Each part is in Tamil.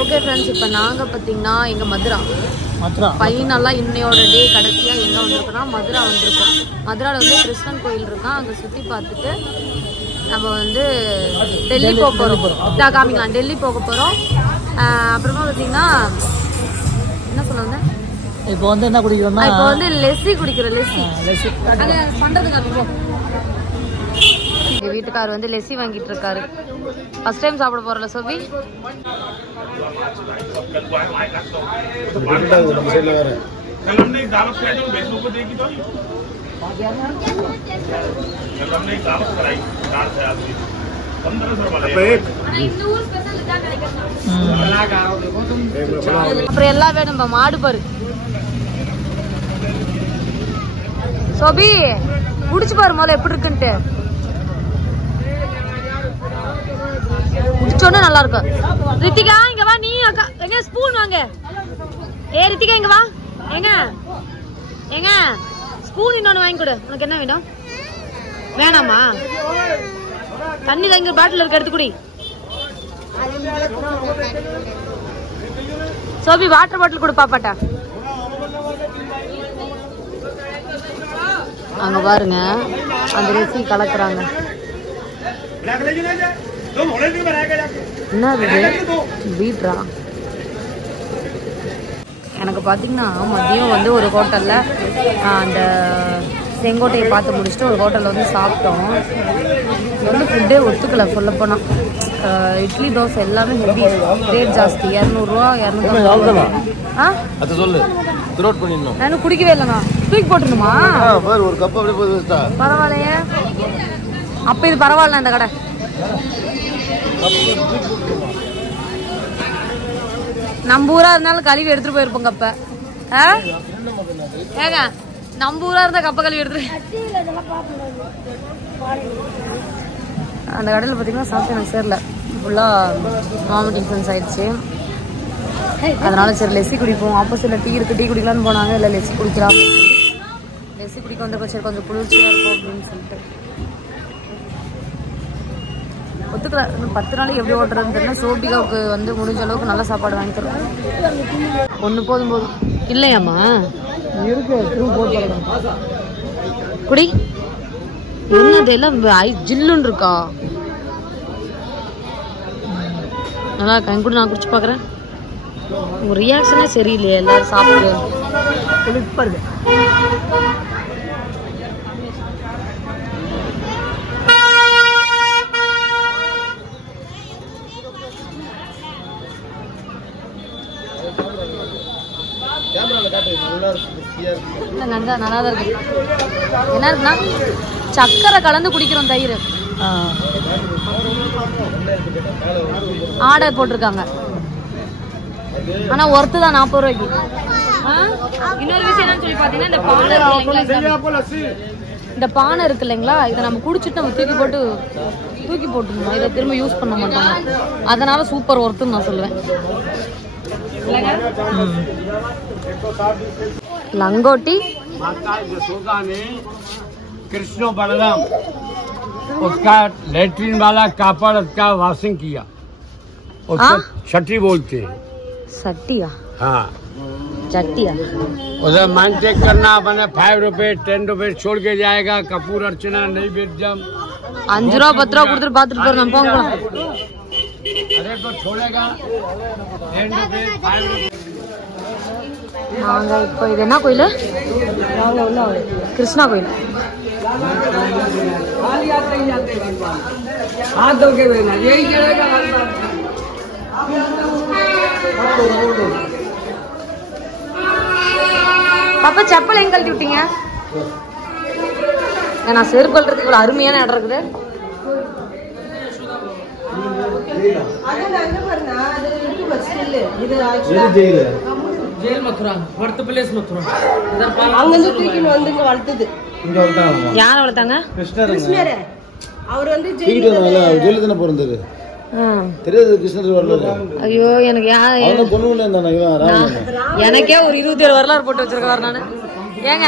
ஓகே ஃப்ரெண்ட்ஸ், இப்போ நாங்கள் பார்த்தீங்கன்னா எங்கள் மதுரா ஃபைனலாக இன்னையோட டே கடைசியாக எங்கே வந்திருக்கோன்னா மதுரா வந்திருக்கோம். மதுராவில் வந்து கிருஷ்ணன் கோயில் இருக்கான், அங்கே சுற்றி பார்த்துட்டு நம்ம வந்து டெல்லி போக போகிறோம். காமிக்கலாம், டெல்லி போக போகிறோம். அப்புறமா பார்த்தீங்கன்னா என்ன சொல்லுவாங்க, இப்போ வந்து என்ன குடிக்கிறோம்னா இப்போ வந்து லெஸ்ஸி குடிக்கிறோம். லெஸ்ஸி அங்கே பண்ணுறதுக்கு எங்கள் வீட்டுக்கார் வந்து லெஸ்ஸி வாங்கிட்டு இருக்காரு. ஃபர்ஸ்ட் டைம் சாப்பிட போகிறல சோபி. அப்புறம் எல்லாம் வேணும். மாடு பாரு சோபி, குடிச்சு பாரு முதல்ல எப்படி இருக்குன்ட்டு. குடிச்சோன்னு நல்லா இருக்கும். ரித்திகா இங்க வா, நீ அக்கா எங்க ஸ்பூன் வாங்க. ரித்திகா இங்க வா. எங்க ஸ்பூன் இன்னொன்னு வாங்கி கொடு. உனக்கு என்ன வேணும்? வேணாமா? தண்ணி தான் இங்க பாட்டில் இருக்க, எடுத்து குடி. சோபி வாட்டர் பாட்டில் கொடு பாப்பாட்டா. அங்க பாருங்க அந்த ரெசி கலக்குறாங்க. என்ன பீட்ரா? எனக்கு பார்த்தீங்கன்னா மதியம் வந்து ஒரு ஹோட்டலில் அந்த செங்கோட்டையை பார்த்து முடிச்சுட்டு ஒரு ஹோட்டலில் வந்து சாப்பிட்டோம். வந்து ஃபுட்டே ஒத்துக்கலை சொல்லப்போனால். இட்லி தோசை எல்லாமே ஹெவி, ரேட் ஜாஸ்தி. 200 ரூபா 200. நான் குடிக்கவே இல்லைண்ணா, தூக்கி போட்டுருணுமா? பரவாயில்லையே, அப்போ இது பரவாயில்ல. இந்த கடை நம்ம ஊரா இருந்தாலும் கழுவி எடுத்துட்டு போயிருப்போங்க. அப்ப ஏங்க நம்ம ஊரா இருந்தா கப்ப கழுவி எடுத்துட்டு. அந்த கடையில் பார்த்தீங்கன்னா சாப்பிட்டு எனக்கு சேரல, ஃபுல்லாக வாமிட்டிங் சென்ஸ் ஆயிடுச்சு. அதனால சரி லெஸ்ஸி குடிப்போம். ஆப்போசிட்டில் டீ இருக்குது, டீ குடிக்கலான்னு போனாங்க. இல்லை லெஸ்ஸி குடிக்கலாம் அப்படின்னு சொல்லி லெஸ்ஸி குடிக்க வந்திருக்கோம். சரி கொஞ்சம் குளிர்ச்சியாக இருக்கும் அப்படின்னு சொல்லிட்டு ஒத்துக்கல. இன்னும் 10 நாளைக்கு எப்படி ஓட்டுறதுன்னு தெரியல. சோபிகாவுக்கு வந்து முடிஞ்ச அளவுக்கு நல்ல சாப்பாடு வாங்கி தருவோம். ஒன்று போதும் இல்லையாம்மா இருக்கு, குடி. என்னது எல்லாம் ஜில்லுன்னு இருக்கா? நல்லா இருக்கா? என் கூட நான் குடிச்சு பார்க்குறேன். உங்க ரியாக்ஷனே சரியில்லையே. எல்லாரும் சாப்பிடுங்க. நல்லா தான் இருக்கு. என்ன இருக்குன்னா சக்கரை கலந்து குடிக்கிறோம். தயிர் ஆடை போட்டிருக்காங்க, ஆனா ஒர்த்து தான் 40 ரூபாய்க்கு. இன்னொரு விஷயம் என்னன்னு சொல்லி பாத்தீங்கன்னா இந்த பானை இருக்கு இல்லைங்களா, இதை நம்ம குடிச்சிட்டு நம்ம தூக்கி போட்டுருந்தோம். இதை திரும்ப யூஸ் பண்ண மாட்டாங்க. அதனால சூப்பர் ஒர்த்துன்னு நான் சொல்லுவேன். लंगोटी माता यशोदा ने कृष्ण बलराम उसका लेट्रिन वाला कापड़ का वॉशिंग किया, उसको छठी बोलते हैं। सट्टिया? हाँ चट्टिया। उधर माइंड चेक करना अपने 5 रुपए 10 रुपए छोड़ के जाएगा। कपूर अर्चना नहीं बेच जम 5 ரூபா 10 ரூபா கொடுத்துட்டு பாத்துட்டு போறோம். நம்ம போங்க. अरे तो छोड़ेगा 10 रुपए 5 रुपए। நாங்க இப்போ இது என்ன கோயில்? கிருஷ்ணா கோயில். பாப்பா செப்பல் எங்க கழட்டி விட்டீங்க? நான் செருப்பு கழட்டுறதுக்கு இவ்வளவு அருமையான இடம் இருக்குது. யார வளர்த்தாங்க? ஐயோ எனக்கு எனக்கே ஒரு 27 வரலாறு போட்டு வச்சிருக்காரு. நானு ஏங்க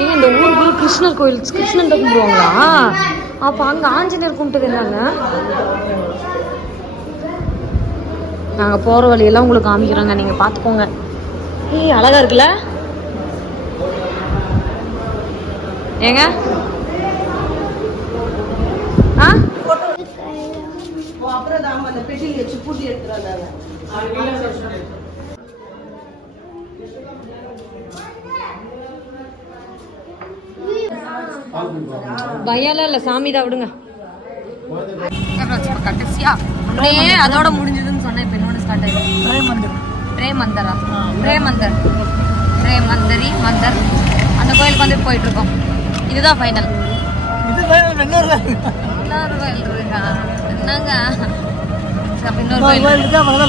ஏங்க இந்த ஊருக்குள்ள கிருஷ்ணர் கோயில் கிருஷ்ணன் கும்பிடுவாங்களா? அப்ப அங்க ஆஞ்சநேயர் கும்பிட்டது என்னங்க? நாங்க போற வழியெல்லாம் உங்களுக்கு காமிக்கிறோங்க, நீங்க பாத்துக்கோங்க. ஏய் அழகா இருக்குல்ல ஏங்க? பையால இல்ல சாமி தான் விடுங்க. கடைசியா அதோட முடிஞ்சதுன்னு சொன்னேன். இப்ப இன்னொன்னு ஸ்டார்ட் ஆயிடும். பிரேமந்தரா பிரேமந்தர் பிரேமந்தரி மந்தர் அந்த கோயிலுக்கு வந்து போயிட்டு இருக்கோம். இதுதான் ஃபைனல். இன்னொரு கோயில் இருக்கா என்னங்க? இன்னொரு கோயில்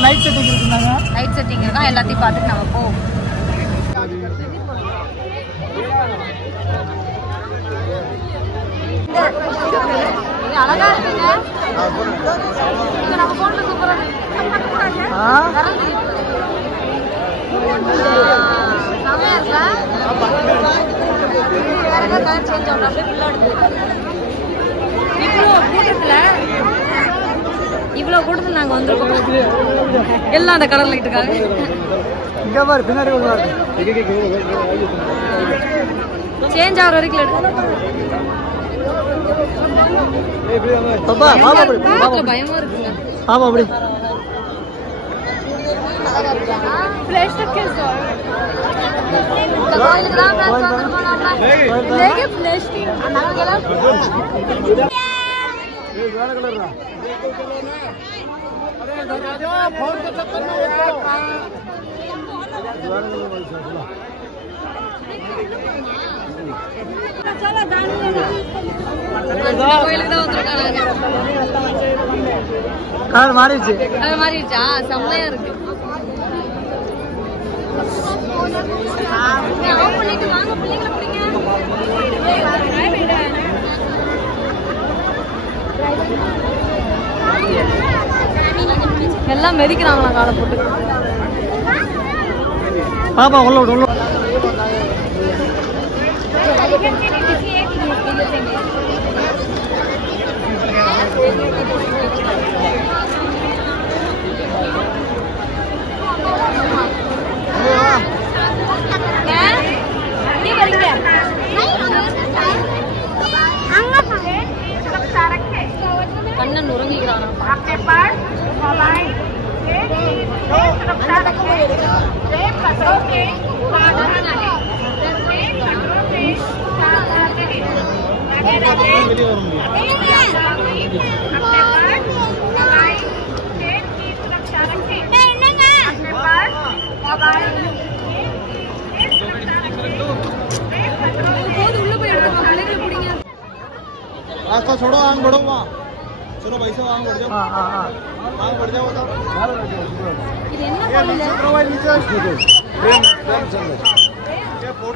லைட் செட்டிங் இருக்கா. எல்லாத்தையும் பார்த்துட்டு நம்ம போவோம். அழகா இருக்குங்க. நம்ம போட்டு சூப்பரா செமையா இருக்கா? வேற ஏதாவது கலர் சேஞ்ச் ஆகும். அப்படியே ஃபுல்லா எடுத்து இவ்வளவு கூட்டத்தில் நாங்க வந்திருக்கோம். எல்லாம் அந்த கலர் லைட்டுக்காக. சேஞ்ச் ஆகிற வரைக்கும் பயமா இருக்குங்க. ஆமா அப்படி கலர் மாறிடுச்சு. கலர் மாறிடுச்சா? செம்மையா இருக்கு. எல்லாம் மெதிக்கிறாங்களா காலை போட்டு? பாப்பா உள்ள விடு உள்ள. கண்ணன் உறங்குகிறான். रास्ता छोड़ो आगे बढ़ो वहाँ चलो भाई साहब आगे बढ़ जाओ आगे बढ़ जाओ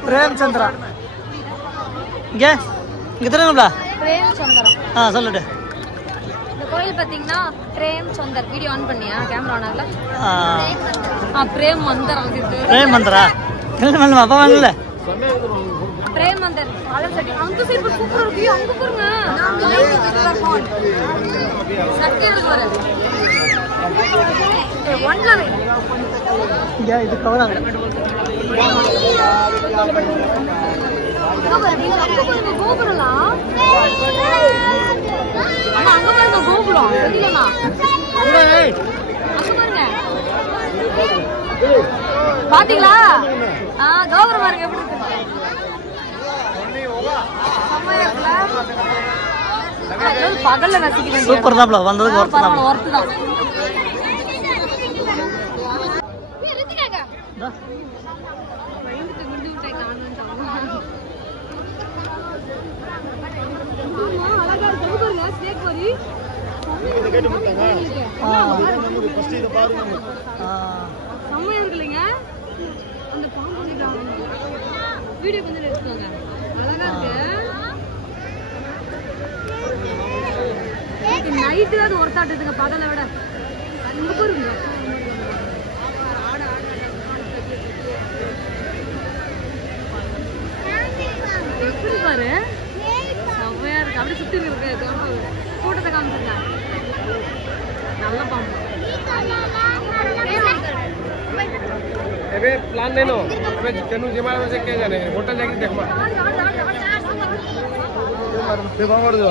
प्रेमचंद्रा இங்க எத்தனைங்களா பிரேமச்சந்திரா. சொல்லுடு. இந்த கோயில் பாத்தீங்கன்னா பிரேமச்சந்தர். வீடியோ ஆன் பண்ணியா? கேமரா ஆன் ஆகல. பிரேமந்தர். பிரேமந்தரா இல்ல அப்பா வாங்கல. பிரேமந்தர் கலர் செட்டிங் அந்த சைடு சூப்பரா இருக்கு. அங்க பாருங்க. சட்டை எடுக்க வர. ஒண்ணல இங்க இது கவர் ஆகல. கோபுரலாம் அங்க பாருங்க. கோபுரம் தெரியலண்ணா. அங்க பாருங்க. பாத்தீங்களா? கோபுரம் பாருங்க எப்படி இருக்கு. பகல்ல ரசிக்கிறேன். சூப்பர் தான் வந்ததுக்கு ஒர்த்து தான். ஒர்த்து தான். செம்மையா இருக்குல்லைங்க அந்த பாம்பு. வீடியோ கொஞ்சம் எடுத்துக்கோங்க. அழகா இருக்கு. நைட்டு தான் ஒர்த்தாட்டுதுங்க பகலை விட. அங்க பாருங்க. ଏବେ ପ୍ଲାନ୍ ନେଇନ ଏବେ କେନୁ ଯିବା ସେ କେ ଜାନେ ହୋଟେଲ ଯାଇକି ଦେଖବା ସେ ବାବାଡ ଯା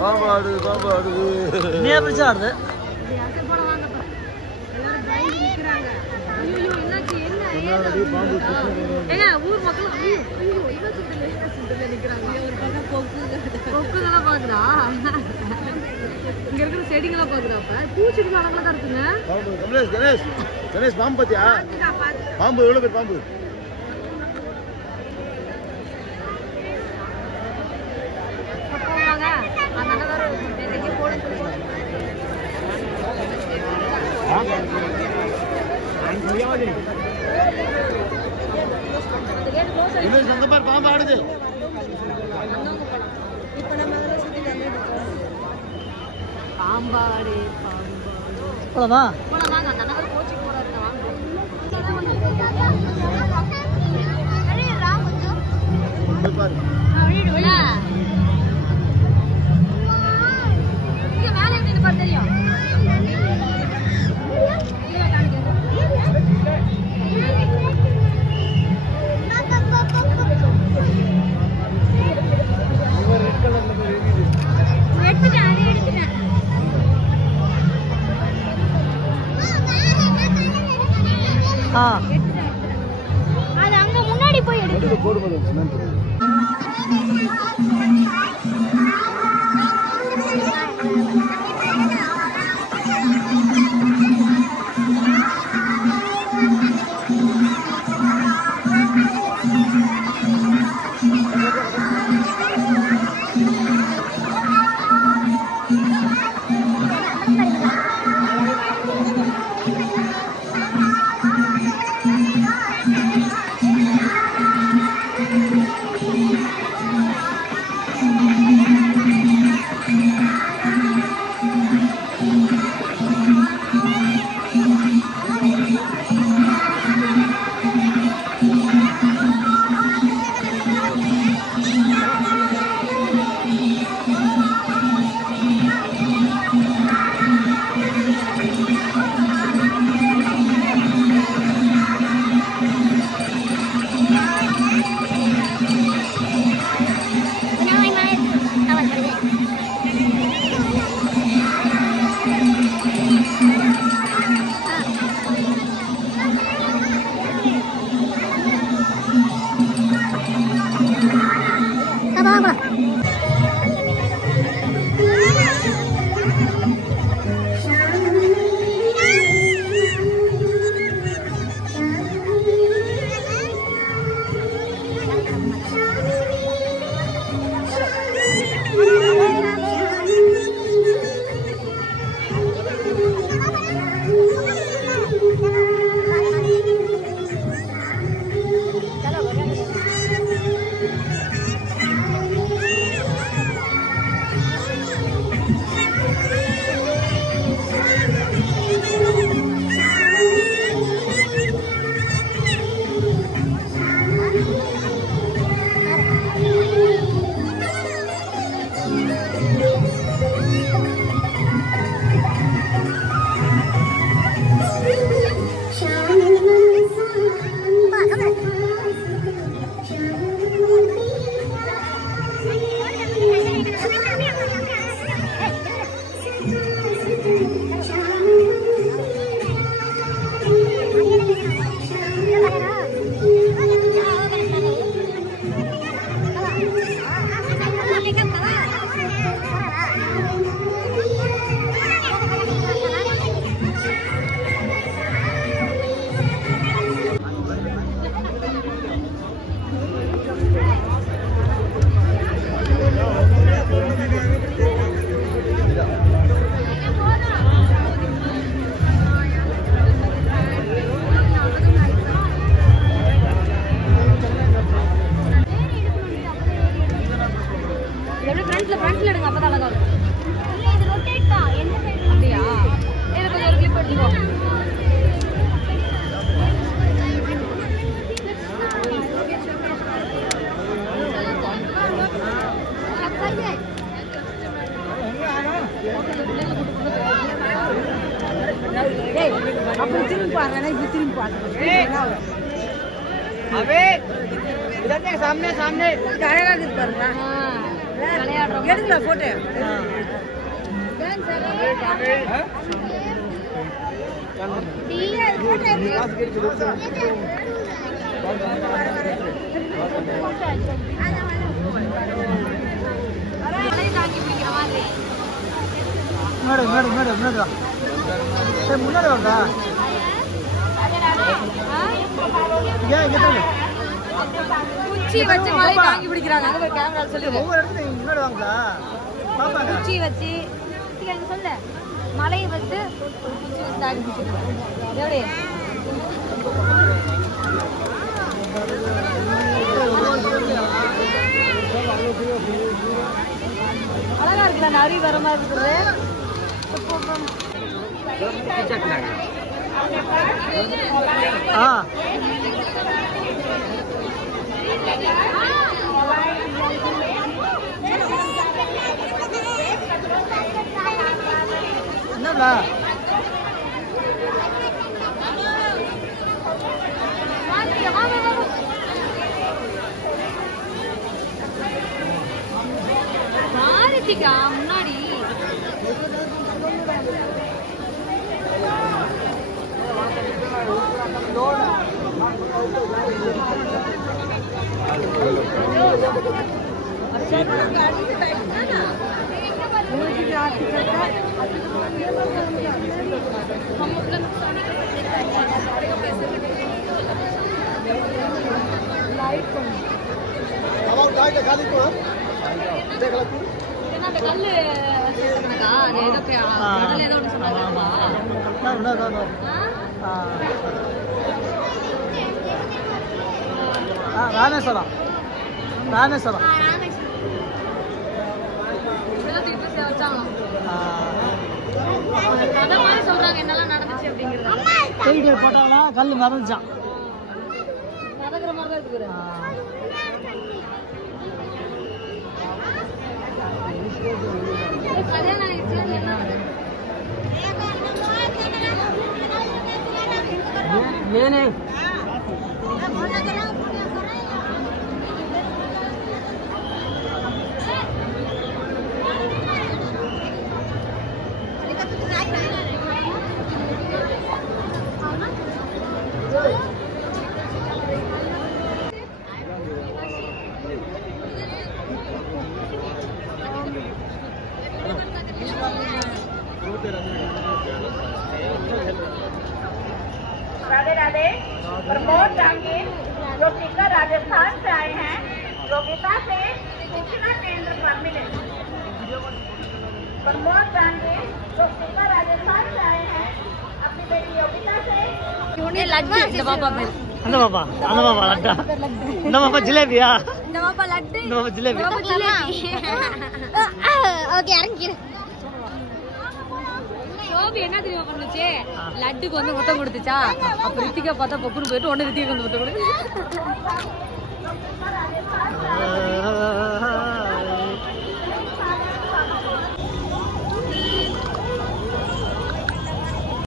ବାବାଡ நீ எப்படி சார்து ஏங்க ஊர் மக்கள் ஐயோ இவ சுத்தல நிக்கறாங்க ஒரு பக்கம் கொக்குதெல்லாம் பாக்குறா இங்க இருக்கிற செடிங்களா பாக்குறா அப்ப பூச்சிக்கு அழகா தான் இருக்குங்க கணேஷ் பாம்பு பாத்தியா பாம்பு எவ்வளவு பேர் பாம்பு போவாங்க அந்த அண்ணாவர எங்க போடு இது சந்தபார் பாம்பு ஆடுது இப்ப நம்ம சுத்தி பாம்பாடு போலாமா போலாம் வாங்க அந்த அண்ணாவர கோச்சிக்கு போறாரு வாங்க அரே ராம் கொஞ்சம் பாரு அப்படியே இங்க மேல இருந்து பாத்து தெரியும் அது அங்க முன்னாடி போய் எடுத்து போடு சிமெண்ட் अबे इधर देख सामने सामने அழகா இருக்கு பாருங்க விளையாடுறோம் எடுங்க போட்டோ முன்னாடி வாங்க குச்சி வச்சு மலை தாங்கி பிடிக்கிறாங்க அங்க கேமரா சொல்லுங்க ஒவ்வொரு இடத்துல முன்னாடி வாங்கடா பாப்பாங்க குச்சி வச்சு இங்க சொல்ல மலை வச்சு குச்சி வச்சு தாங்கி பிடிக்கிறாங்க எப்படி அழகா இருக்குல்ல நரி வர மாதிரி இருக்குது என்னடா மாருதிக்கா முன்னாடி ராமேஸ்வரம் ராமேஸ்வரம் சொல்றாங்க என்னெல்லாம் நடந்துச்சு அப்படிங்கிறது போட்டாங்களா கல் மறந்துச்சான் நடக்கிற மாதிரி தான் இருக்கு கல்யாணம் ஆயிடுச்சு ஏனே राधे राधे। प्रमोद डांगीर जो सीकर राजस्थान से आए हैं, योगिता से सूचना केंद्र पर मिले। प्रमोद डांगीर जो सीकर राजस्थान से आए हैं, अपनी बेटी योगिता से லட்டு இந்த பாப்பா பேர் அந்த பாப்பா லட்டா இந்த பாப்பா ஜிலேபியா இந்த பாப்பா லட்டு இந்த பாப்பா ஜிலேபி ஓகே இறங்கிக்கிறேன் சோபி என்ன தெரியுமா பண்ணுச்சு லட்டுக்கு வந்து முத்தம் கொடுத்துச்சா அப்ப ரித்திகா பார்த்தா பொக்குன்னு போயிட்டு ஒன்னு ரித்திகா வந்து முத்தம் கொடுத்து